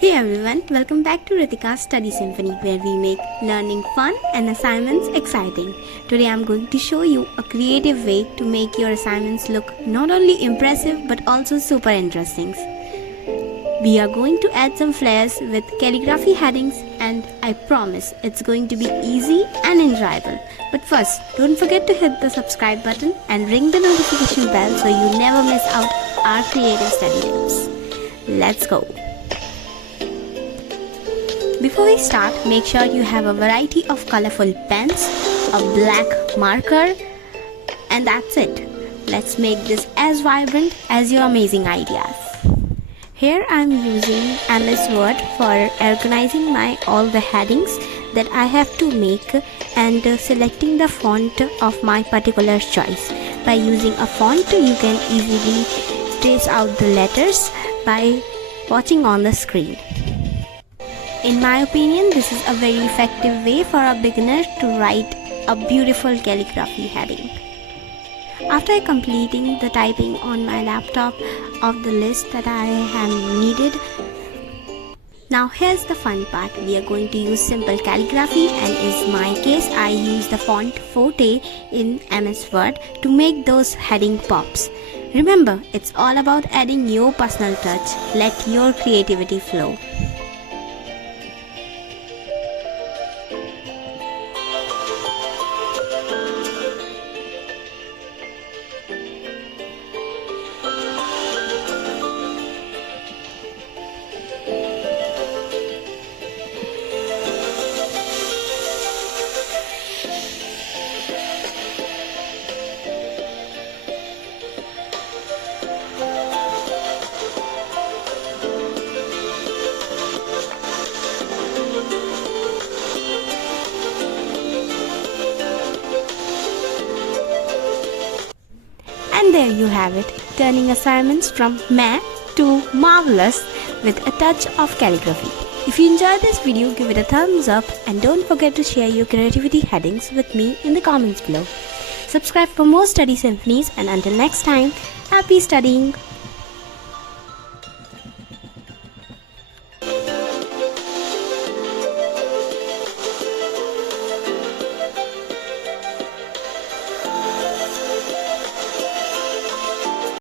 Hey everyone, welcome back to Ritika's's Study Symphony, where we make learning fun and assignments exciting. Today I'm going to show you a creative way to make your assignments look not only impressive but also super interesting. We are going to add some flares with calligraphy headings, and I promise it's going to be easy and enjoyable. But first, don't forget to hit the subscribe button and ring the notification bell so you never miss out our creative study tips. Let's go! Before we start, make sure you have a variety of colorful pens, a black marker, and that's it. Let's make this as vibrant as your amazing ideas. Here I'm using MS Word for organizing all the headings that I have to make and selecting the font of my particular choice. By using a font, you can easily trace out the letters by watching on the screen. In my opinion, this is a very effective way for a beginner to write a beautiful calligraphy heading. After completing the typing on my laptop of the list that I have needed, now here's the fun part. We are going to use simple calligraphy, and in my case, I use the font Forte in MS Word to make those heading pops. Remember, it's all about adding your personal touch. Let your creativity flow. And there you have it, turning assignments from meh to marvelous with a touch of calligraphy. If you enjoyed this video, give it a thumbs up and don't forget to share your creativity headings with me in the comments below. Subscribe for more study symphonies, and until next time, happy studying!